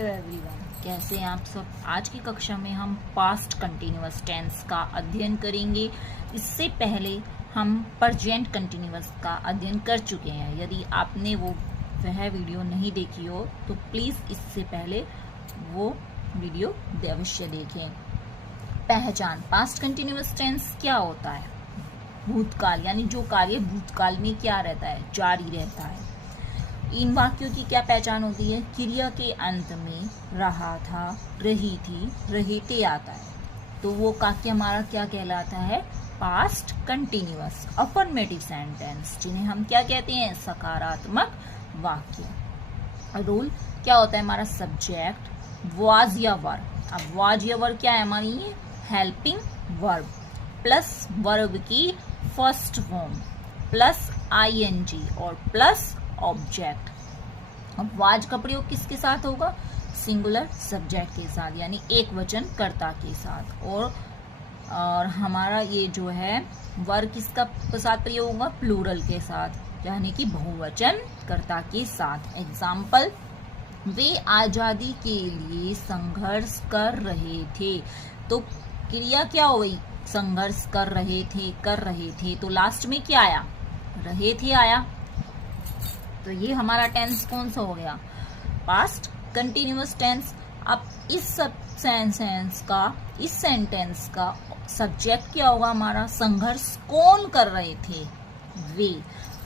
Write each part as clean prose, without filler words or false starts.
Hello everyone, कैसे हैं आप सब। आज की कक्षा में हम पास्ट कंटिन्यूअस टेंस का अध्ययन करेंगे। इससे पहले हम प्रेजेंट कंटिन्यूअस का अध्ययन कर चुके हैं। यदि आपने वह वीडियो नहीं देखी हो तो प्लीज़ इससे पहले वो वीडियो अवश्य देखें। पहचान, पास्ट कंटिन्यूअस टेंस क्या होता है। भूतकाल यानी जो कार्य भूतकाल में क्या रहता है, जारी रहता है। इन वाक्यों की क्या पहचान होती है। क्रिया के अंत में रहा था, रही थी, रहते आता है तो वो वाक्य हमारा क्या कहलाता है, पास्ट कंटिन्यूअस अफर्मेटिव सेंटेंस, जिन्हें हम क्या कहते हैं, सकारात्मक वाक्य। रूल क्या होता है हमारा, सब्जेक्ट वाज या वर्ब। अब वाज या वर्ब क्या है हमारी, हेल्पिंग वर्ब प्लस वर्ब की फर्स्ट फॉर्म प्लस आईएनजी और प्लस ऑब्जेक्ट। अब वाज का प्रयोग किसके साथ होगा, सिंगुलर सब्जेक्ट के साथ यानी एक वचन कर्ता के साथ। और हमारा ये जो है वर्ब किसका साथ प्रयोग होगा, प्लूरल के साथ यानी कि बहुवचन कर्ता के साथ। एग्जाम्पल, वे आजादी के लिए संघर्ष कर रहे थे। तो क्रिया क्या हो गई, संघर्ष कर रहे थे तो लास्ट में क्या आया, रहे थे आया। तो ये हमारा टेंस कौन सा हो गया, पास्ट कंटिन्यूअस टेंस। अब इस सेंटेंस का सब्जेक्ट क्या होगा हमारा, संघर्ष कौन कर रहे थे, वे।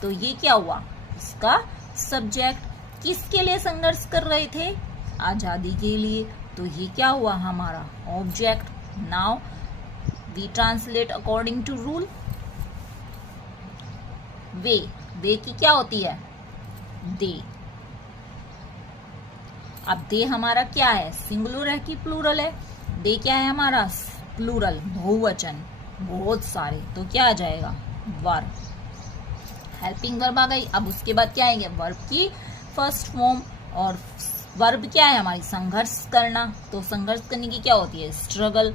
तो ये क्या हुआ, इसका सब्जेक्ट किसके लिए संघर्ष कर रहे थे, आजादी के लिए। तो ये क्या हुआ हमारा object. Now we translate according to rule. वे की क्या होती है, दे। अब दे हमारा क्या है, सिंगुलर है कि प्लूरल है, दे क्या है हमारा, प्लूरल बहुवचन, बहुत सारे। तो क्या आ जाएगा, वर्ब। हेल्पिंग वर्ब आ गई। अब उसके बाद क्या आएंगे, वर्ब की फर्स्ट फॉर्म। और वर्ब क्या है हमारी, संघर्ष करना। तो संघर्ष करने की क्या होती है, स्ट्रगल।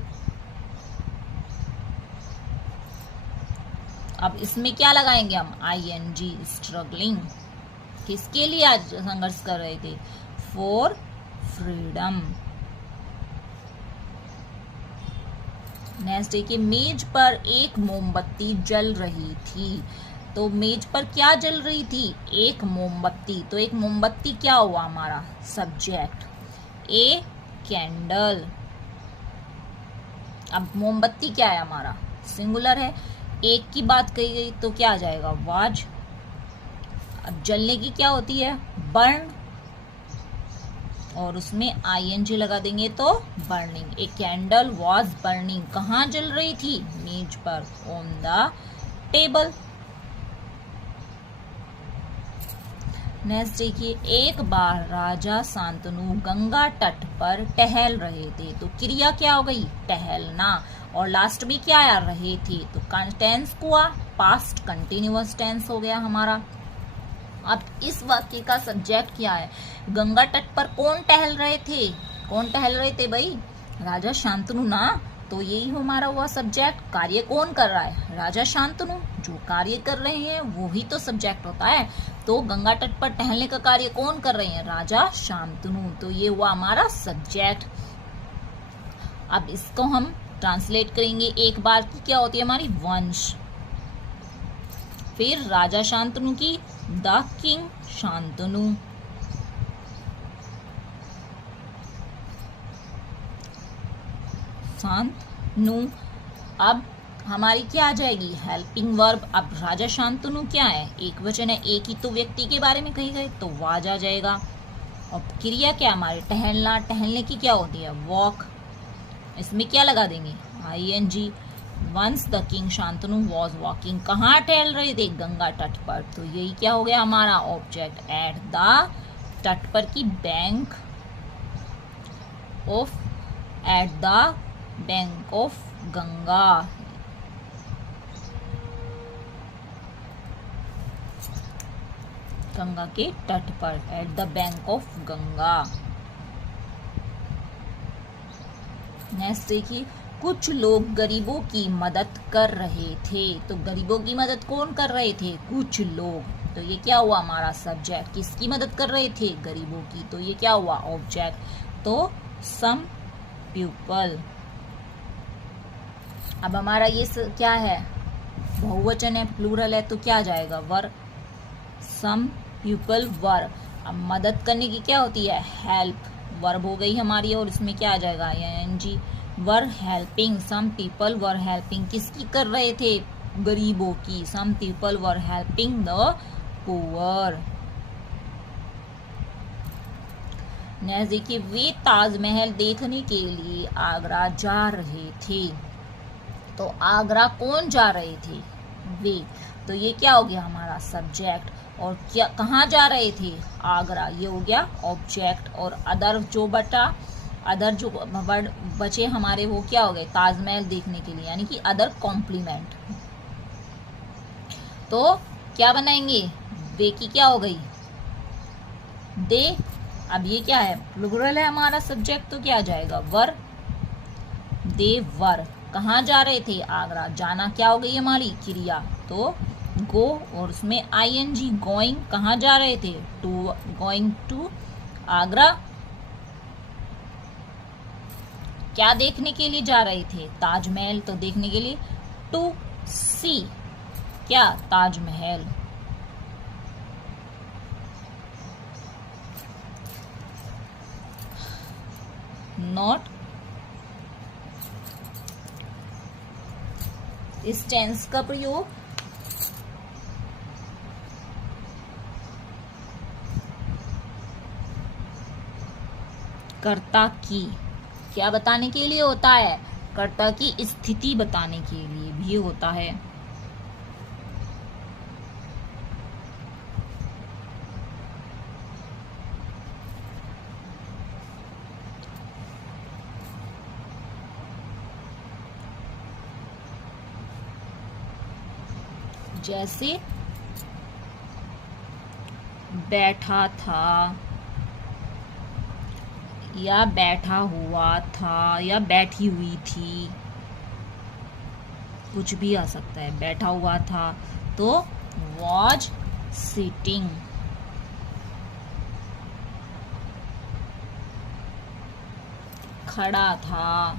अब इसमें क्या लगाएंगे हम, आईएनजी, स्ट्रगलिंग। किसके लिए आज संघर्ष कर रहे थे, फॉर फ्रीडम। नेक्स्ट देखिए, मेज पर एक मोमबत्ती जल रही थी। तो मेज पर क्या जल रही थी, एक मोमबत्ती। तो एक मोमबत्ती क्या हुआ हमारा सब्जेक्ट, ए कैंडल। अब मोमबत्ती क्या है हमारा, सिंगुलर है, एक की बात कही गई तो क्या आ जाएगा, वाज। अब जलने की क्या होती है, बर्न, और उसमें आईएनजी लगा देंगे तो burning. A candle was burning, कहाँ जल रही थी, मेज पर, ऑन द टेबल। नेक्स्ट देखिए, एक बार राजा शांतनु गंगा तट पर टहल रहे थे। तो क्रिया क्या हो गई, टहलना, और लास्ट में क्या आ रहे थे। तो टेंस हुआ पास्ट कंटिन्यूअस टेंस हो गया हमारा। अब इस वाक्य का सब्जेक्ट क्या है, गंगा तट पर कौन टहल रहे थे, कौन टहल रहे थे भाई, राजा शांतनु ना। तो यही हमारा हुआ सब्जेक्ट। कार्य कौन कर रहा है, राजा शांतनु। जो कार्य कर रहे हैं वो ही तो सब्जेक्ट होता है। तो गंगा तट पर टहलने का कार्य कौन कर रहे हैं, राजा शांतनु। तो ये हुआ हमारा सब्जेक्ट। अब इसको हम ट्रांसलेट करेंगे। एक बार की क्या होती है हमारी, वंश, फिर राजा शांतनु की, द किंग शांतनु। शांतनु। अब हमारी क्या आ जाएगी, हेल्पिंग वर्ब। अब राजा शांतनु क्या है, एक वचन है, एक ही तो व्यक्ति के बारे में कही गई तो वाज आ जाएगा। और क्रिया क्या हमारे, टहलना, टहलने की क्या होती है, वॉक। इसमें क्या लगा देंगे, ING. Once the king Shantanu was walking, कहाँ टहल रहे थे, गंगा तट पर। तो यही क्या हो गया हमारा ऑब्जेक्ट। एट द तट पर की, bank of, at the bank of Ganga. Ganga के तट पर, at the bank of Ganga. Next देखिए, कुछ लोग गरीबों की मदद कर रहे थे। तो गरीबों की मदद कौन कर रहे थे, कुछ लोग। तो ये क्या हुआ हमारा सब्जेक्ट, किसकी मदद कर रहे थे, गरीबों की। तो ये क्या हुआ ऑब्जेक्ट। तो सम पीपल। अब हमारा ये क्या है, बहुवचन है, प्लूरल है, तो क्या आ जाएगा, वर। सम पीपल वर। अब मदद करने की क्या होती है, हेल्प, वर्ब हो गई हमारी, और इसमें क्या आ जाएगा, ing, were helping, some people were helping, किसकी कर रहे थे, गरीबों की, some people were helping the poor. Next देखिए, वे ताजमहल देखने के लिए आगरा जा रहे थे। तो आगरा कौन जा रहे थे, वे। तो ये क्या हो गया हमारा सब्जेक्ट, और क्या कहाँ जा रहे थे, आगरा, ये हो गया ऑब्जेक्ट। और अदर जो वर्ड बचे हमारे वो क्या हो गए, ताजमहल देखने के लिए, यानी कि अदर कॉम्प्लीमेंट। तो क्या बनाएंगे, वे की क्या हो गई, दे। अब ये क्या है, प्लूरल है हमारा सब्जेक्ट, तो क्या आ जाएगा, वर, दे वर। कहाँ जा रहे थे, आगरा, जाना क्या हो गई हमारी क्रिया, तो गो, और उसमें ing, गोइंग, कहाँ जा रहे थे, टू, गोइंग टू आगरा। क्या देखने के लिए जा रहे थे, ताजमहल, तो देखने के लिए टू सी, क्या, ताजमहल। नॉट, इस टेंस का प्रयोग कर्ता की क्या बताने के लिए होता है, कर्ता की स्थिति बताने के लिए भी होता है। जैसे बैठा था, या बैठा हुआ था, या बैठी हुई थी, कुछ भी आ सकता है। बैठा हुआ था तो was sitting, खड़ा था,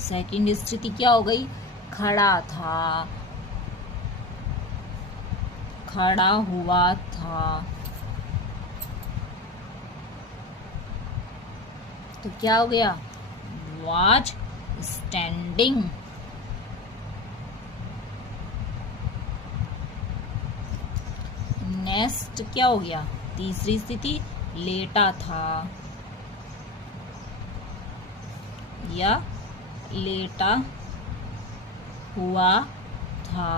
सेकंड स्थिति क्या हो गई, खड़ा था, खड़ा हुआ था। तो क्या हो गया, was standing। नेक्स्ट क्या हो गया, तीसरी स्थिति, लेटा था, या लेटा हुआ था।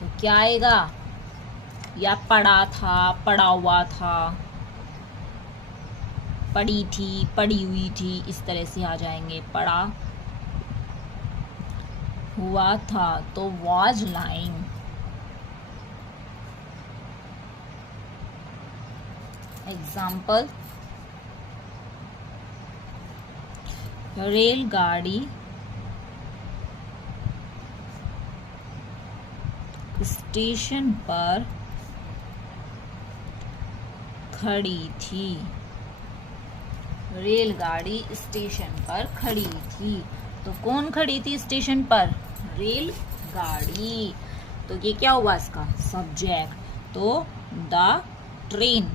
तो क्या आएगा, या पड़ा था, पड़ा हुआ था, पड़ी थी, पड़ी हुई थी, इस तरह से आ जाएंगे। पड़ा हुआ था तो was lying। एग्जाम्पल, रेलगाड़ी स्टेशन पर खड़ी थी, रेलगाड़ी स्टेशन पर खड़ी थी। तो कौन खड़ी थी स्टेशन पर, रेलगाड़ी। तो ये क्या हुआ इसका सब्जेक्ट, तो द ट्रेन।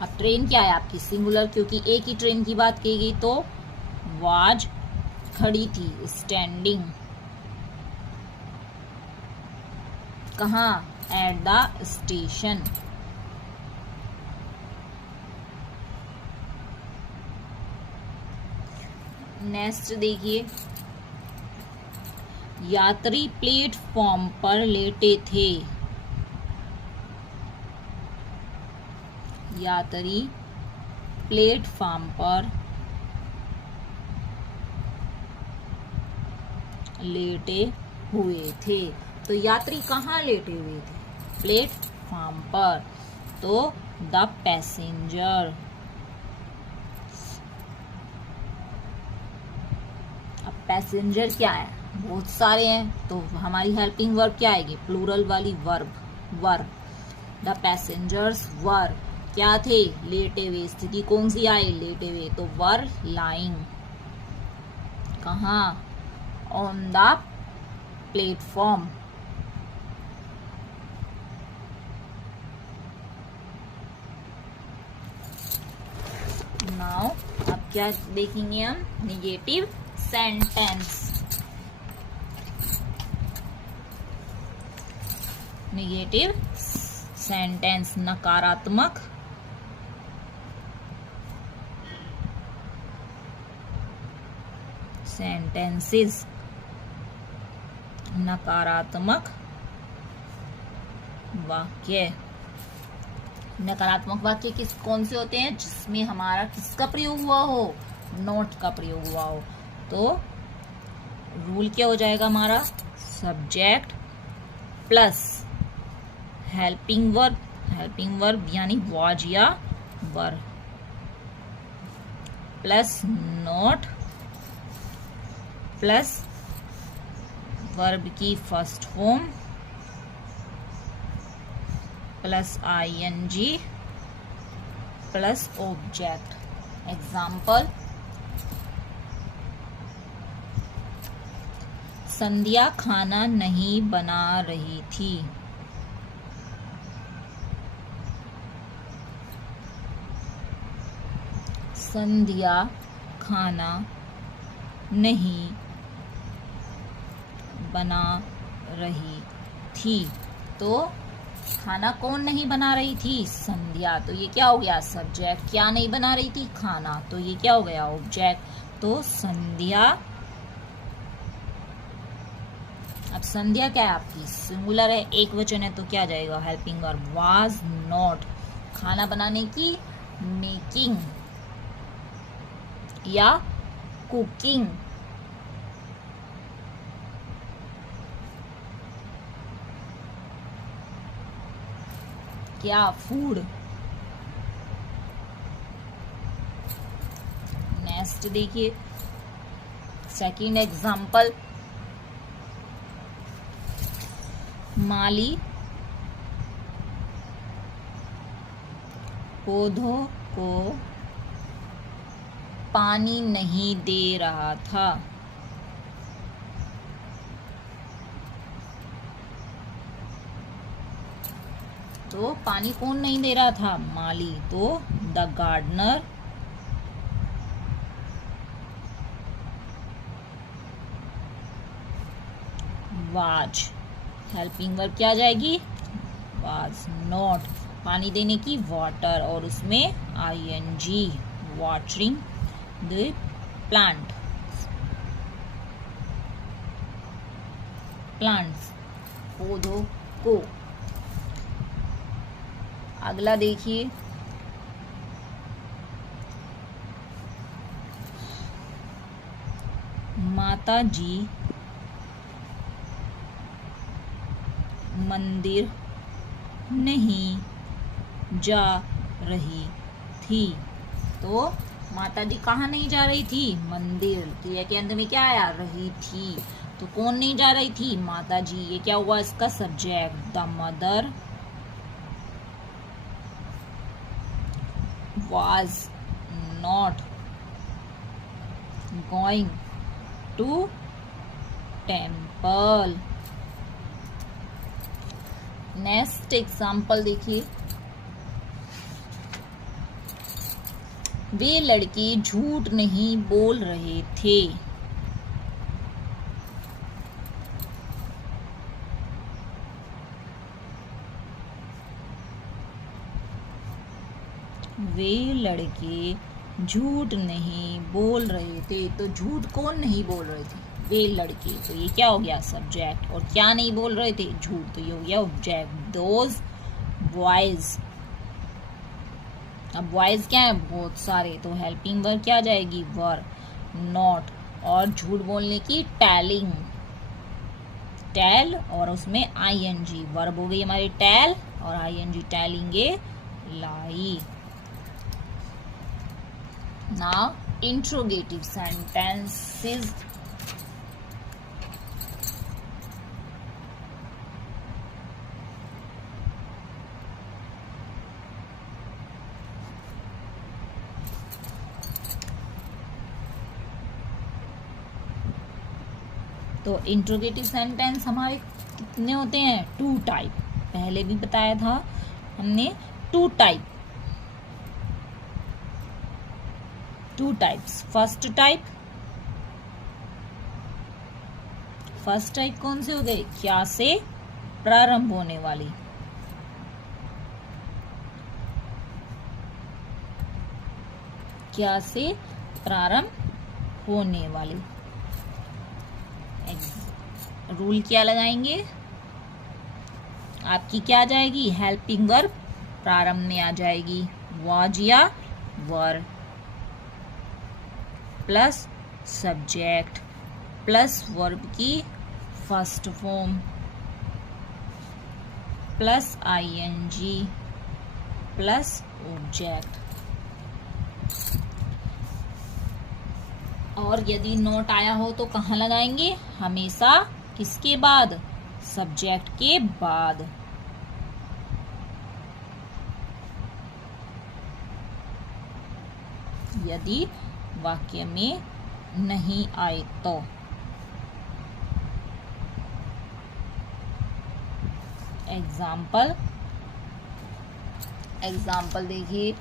अब ट्रेन क्या है आपकी सिंगुलर, क्योंकि एक ही ट्रेन की बात की गई, तो वाज खड़ी थी, स्टैंडिंग, कहाँ, एट द स्टेशन। नेक्स्ट देखिए, यात्री प्लेटफॉर्म पर लेटे थे, यात्री प्लेटफॉर्म पर लेटे हुए थे। तो यात्री कहाँ लेटे हुए थे, प्लेटफॉर्म पर, तो द पैसेंजर। अब पैसेंजर क्या है, बहुत सारे हैं, तो हमारी हेल्पिंग वर्ब क्या आएगी, प्लूरल वाली verb, were. The passengers were, क्या थे, लेटे हुए। स्थिति कौन सी आई, लेटे हुए, तो वर लाइंग। कहाँ, ऑन द प्लेटफॉर्म। नाउ अब क्या देखेंगे हम, निगेटिव सेंटेंस। निगेटिव सेंटेंस, नकारात्मक सेंटेंसेस, नकारात्मक वाक्य। नकारात्मक वाक्य कौन से होते हैं, जिसमें हमारा किसका प्रयोग हुआ हो, नॉट का प्रयोग हुआ हो। तो रूल क्या हो जाएगा हमारा, सब्जेक्ट प्लस हेल्पिंग वर्ब यानी वाज या were, plus not, plus verb की first form, plus ING, plus object. Example, Sandhya खाना नहीं बना रही थी। संध्या खाना नहीं बना रही थी। तो खाना कौन नहीं बना रही थी, संध्या। तो ये क्या हो गया, सब्जेक्ट। क्या नहीं बना रही थी, खाना। तो ये क्या हो गया, ऑब्जेक्ट। तो संध्या, अब संध्या क्या है आपकी, सिंगुलर है, एक वचन है, तो क्या जाएगा, हेल्पिंग वर्ब वाज नॉट। खाना बनाने की, मेकिंग या कुकिंग। क्या, फूड। नेक्स्ट देखिए, सेकंड एग्जाम्पल, माली पौधों को पानी नहीं दे रहा था। तो पानी कौन नहीं दे रहा था, माली। तो the gardener was, helping verb क्या जाएगी, वाज नॉट। पानी देने की, वाटर, और उसमें ING, watering the plant, plants, पौधों को। अगला देखिए, माता जी मंदिर नहीं जा रही थी। तो माता जी कहाँ नहीं जा रही थी, मंदिर। क्रिया के अंत में क्या आया, रही थी। तो कौन नहीं जा रही थी, माता जी। ये क्या हुआ, इसका subject. The mother was not going to temple। Next example देखिए, वे लड़के झूठ नहीं बोल रहे थे। वे लड़के झूठ नहीं बोल रहे थे। तो झूठ कौन नहीं बोल रहे थे, वे लड़के। तो ये क्या हो गया, सब्जेक्ट। और क्या नहीं बोल रहे थे, झूठ। तो ये हो गया ऑब्जेक्ट। दोज बॉयज, अब बॉयज क्या है, बहुत सारे। तो हेल्पिंग वर्ब क्या जाएगी, वर नॉट। और झूठ बोलने की, टेलिंग, टेल, और उसमें आईएनजी, वर्ब हो गई हमारी टेल, और ING telling a lie. Now interrogative sentences। तो इंट्रोगेटिव सेंटेंस हमारे कितने होते हैं? 2 टाइप। पहले भी बताया था हमने 2 टाइप्स। फर्स्ट टाइप कौन से हो गए? क्या से प्रारंभ होने वाली। क्या से प्रारंभ होने वाली। रूल क्या लगाएंगे? आपकी क्या आ जाएगी? हेल्पिंग वर्ब प्रारंभ में आ जाएगी। वाज या were plus subject plus verb की first form plus ING plus object. और यदि नोट आया हो तो कहाँ लगाएंगे? हमेशा किसके बाद? सब्जेक्ट के बाद। यदि वाक्य में नहीं आए तो। एग्जाम्पल देखिए।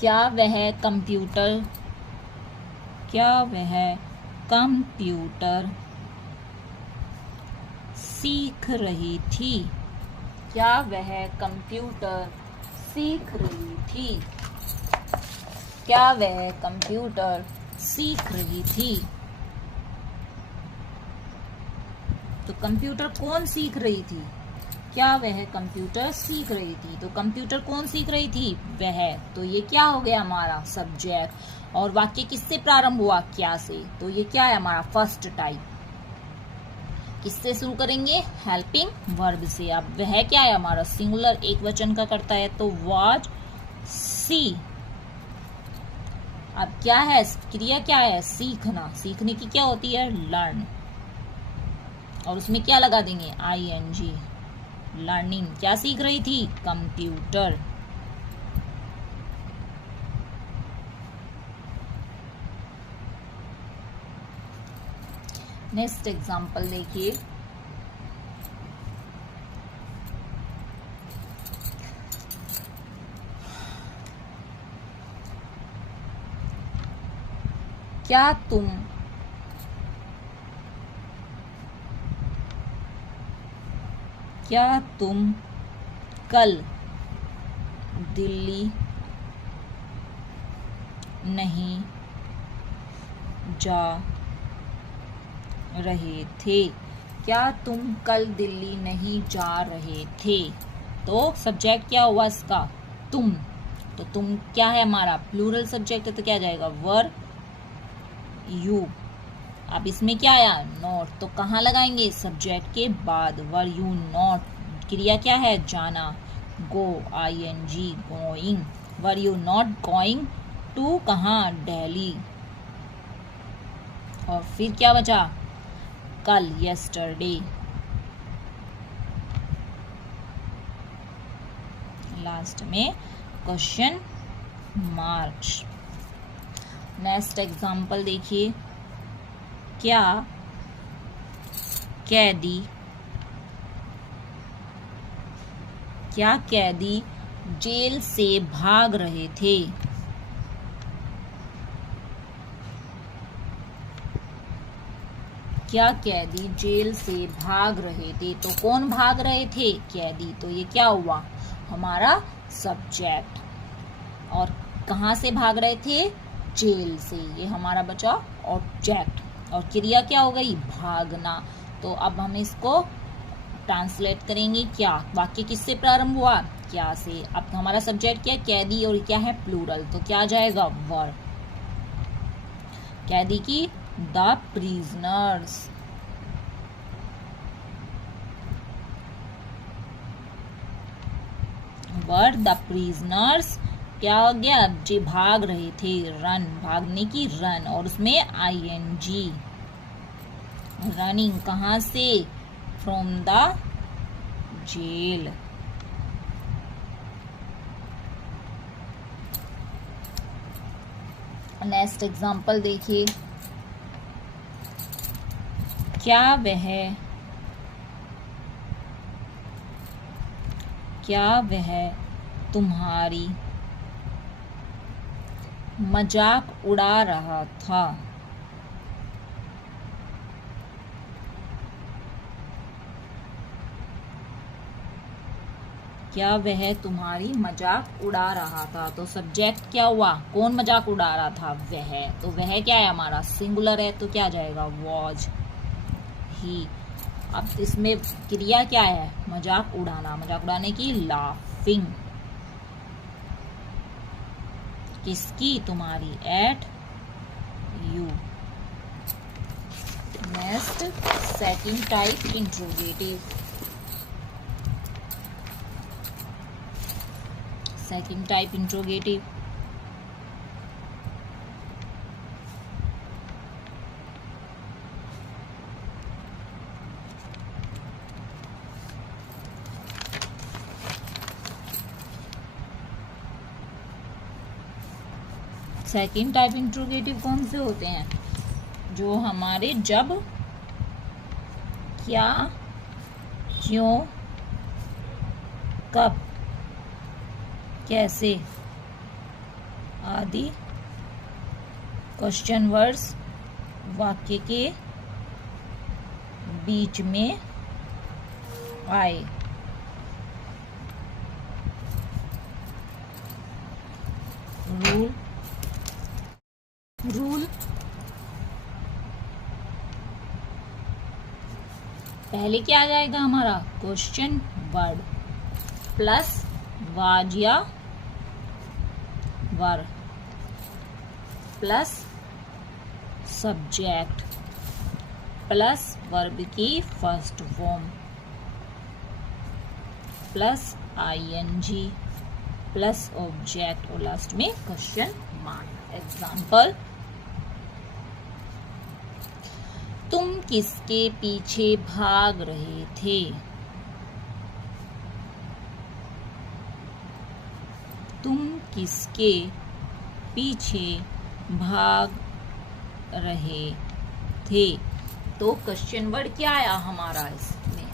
क्या वह कंप्यूटर सीख रही थी? क्या वह कंप्यूटर सीख रही थी? क्या वह कंप्यूटर सीख रही थी? तो कंप्यूटर कौन सीख रही थी? क्या वह कंप्यूटर सीख रही थी? तो कंप्यूटर कौन सीख रही थी? वह। तो ये क्या हो गया हमारा? सब्जेक्ट। और वाक्य किससे प्रारंभ हुआ? क्या से। तो ये क्या है हमारा? First type. किससे शुरू करेंगे? हेल्पिंग वर्ब से। अब वह क्या है हमारा? सिंगुलर, एक वचन का करता है, तो वाज सी। अब क्या है? क्रिया क्या है? सीखना। सीखने की क्या होती है? लर्न। और उसमें क्या लगा देंगे? आईएनजी। लर्निंग। क्या सीख रही थी? कंप्यूटर। नेक्स्ट एग्जांपल देखिए। क्या तुम कल दिल्ली नहीं जा रहे थे? क्या तुम कल दिल्ली नहीं जा रहे थे? तो सब्जेक्ट क्या हुआ इसका? तुम। तो तुम क्या है हमारा? प्लूरल सब्जेक्ट है, तो क्या जाएगा? Were you. अब इसमें क्या आया? नॉट। तो कहाँ लगाएंगे? सब्जेक्ट के बाद। Were you not. क्रिया क्या है? जाना। Go, ING, going. Were you not going to कहाँ? दिल्ली। और फिर क्या बचा? कल, यस्टरडे। लास्ट में क्वेश्चन मार्क्स। नेक्स्ट एग्जांपल देखिए। क्या कैदी जेल से भाग रहे थे? क्या कैदी जेल से भाग रहे थे? तो कौन भाग रहे थे? कैदी। तो ये क्या हुआ हमारा? सब्जेक्ट। और कहाँ से भाग रहे थे? जेल से। ये हमारा बचा ऑब्जेक्ट। और क्रिया क्या हो गई? भागना। तो अब हम इसको ट्रांसलेट करेंगे। क्या वाक्य किससे प्रारंभ हुआ? क्या से। अब हमारा सब्जेक्ट क्या है? कैदी। और क्या है? प्लूरल। तो क्या आ जाएगा? वर। कैदी की the prisoners. Were the prisoners. क्या हो गया? जी भाग रहे थे। रन, भागने की रन। और उसमें आईएनजी। रनिंग कहाँ से? From the jail. Next example देखिए। क्या वह तुम्हारी मजाक उड़ा रहा था? क्या वह तुम्हारी मजाक उड़ा रहा था? तो सब्जेक्ट क्या हुआ? कौन मजाक उड़ा रहा था? वह। तो वह क्या है हमारा? सिंगुलर है, तो क्या जाएगा? Was he. अब इसमें क्रिया क्या है? मजाक उड़ाना। मजाक उड़ाने की लाफिंग। किसकी? तुम्हारी। At you. Next, second type interrogative. Second type interrogative. Second type interrogative कौन से होते हैं? जो हमारे जब, क्या, क्यों, कब, कैसे आदि क्वेश्चन वर्ड्स वाक्य के बीच में आए। रूल पहले क्या आ जाएगा हमारा? क्वेश्चन वर्ड प्लस वाज या were plus subject plus verb की first form plus ING plus object और लास्ट में क्वेश्चन मार्क। एग्जाम्पल, तुम किसके पीछे भाग रहे थे? तुम किसके पीछे भाग रहे थे? तो क्वेश्चन वर्ड क्या आया हमारा इसमें?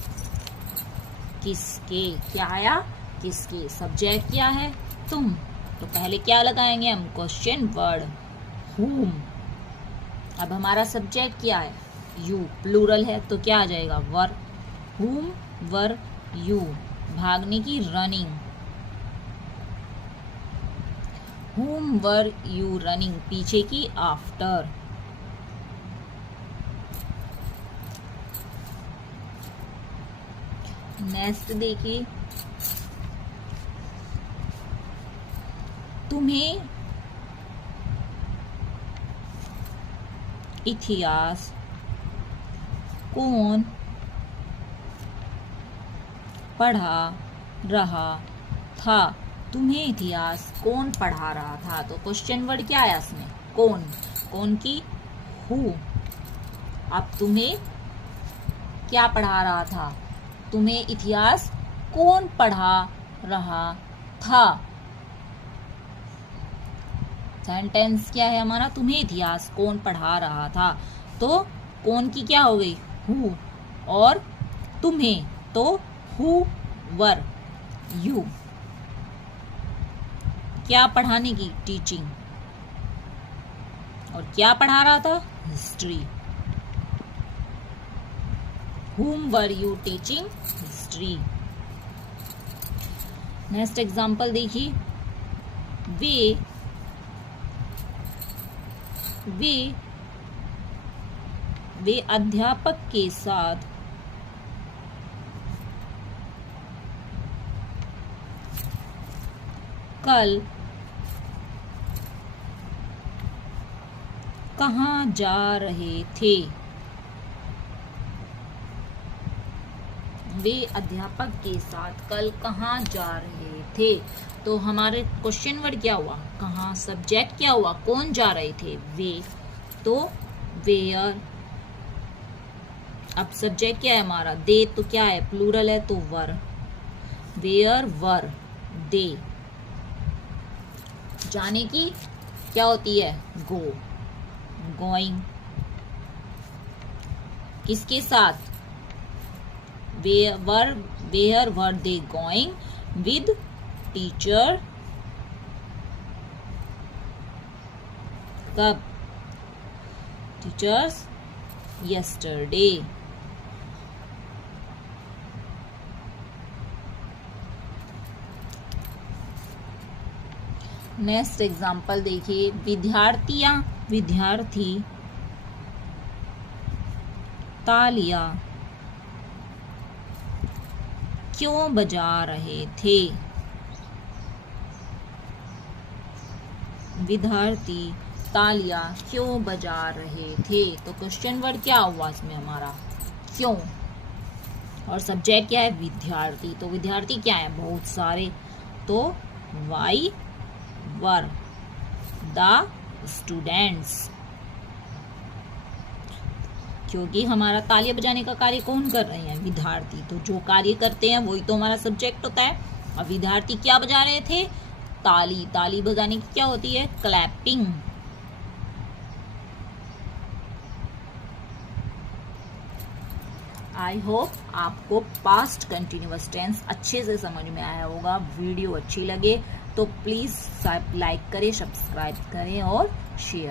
किसके। क्या आया? किसके। सब्जेक्ट क्या है? तुम। तो पहले क्या लगाएंगे हम? Question word whom। अब हमारा सब्जेक्ट क्या है? यू। प्लूरल है तो क्या आ जाएगा? वर। whom were you. भागने की running. whom were you running? पीछे की आफ्टर। नेक्स्ट देखिए, तुम्हें इतिहास कौन पढ़ा रहा था? तुम्हें इतिहास कौन पढ़ा रहा था? तो क्वेश्चन वर्ड क्या है इसमें? कौन। कौन की? हु। अब तुम्हें क्या पढ़ा रहा था? तुम्हें इतिहास कौन पढ़ा रहा था? सेंटेंस क्या है हमारा? तुम्हें इतिहास कौन पढ़ा रहा था। तो कौन की क्या हो गई? हु। और तुम्हें तो हु वर यू। क्या पढ़ाने की? टीचिंग। और क्या पढ़ा रहा था? History. whom were you teaching? History. Next example देखिए, वे अध्यापक के साथ कल कहाँ जा रहे थे? वे अध्यापक के साथ कल कहाँ जा रहे थे? तो हमारे क्वेश्चन वर्ड क्या हुआ? कहाँ। सब्जेक्ट क्या हुआ? कौन जा रहे थे? वे। तो वेयर। अब सब्जेक्ट क्या है हमारा? दे। तो क्या है? प्लूरल है तो वर। वेयर वर दे। जाने की क्या होती है? गो। गोइंग। किसके साथ? Where were they going? With teacher. कब? Teachers yesterday। नेक्स्ट एग्जाम्पल देखिए, विद्यार्थी तालियां क्यों बजा रहे थे? विद्यार्थी तालियां क्यों बजा रहे थे? तो क्वेश्चन वर्ड क्या हुआ इसमें हमारा? क्यों। और सब्जेक्ट क्या है? विद्यार्थी। तो विद्यार्थी क्या है? बहुत सारे। तो वाई वर द स्टूडेंट्स। क्योंकि हमारा तालियां बजाने का कार्य कौन कर रहे हैं? विद्यार्थी। तो जो कार्य करते हैं वही तो हमारा सब्जेक्ट होता है। और विद्यार्थी क्या बजा रहे थे? ताली। ताली बजाने की क्या होती है? क्लैपिंग। आई होप आपको पास्ट कंटिन्यूअस टेंस अच्छे से समझ में आया होगा। वीडियो अच्छी लगे तो प्लीज लाइक करें, सब्सक्राइब करें और शेयर।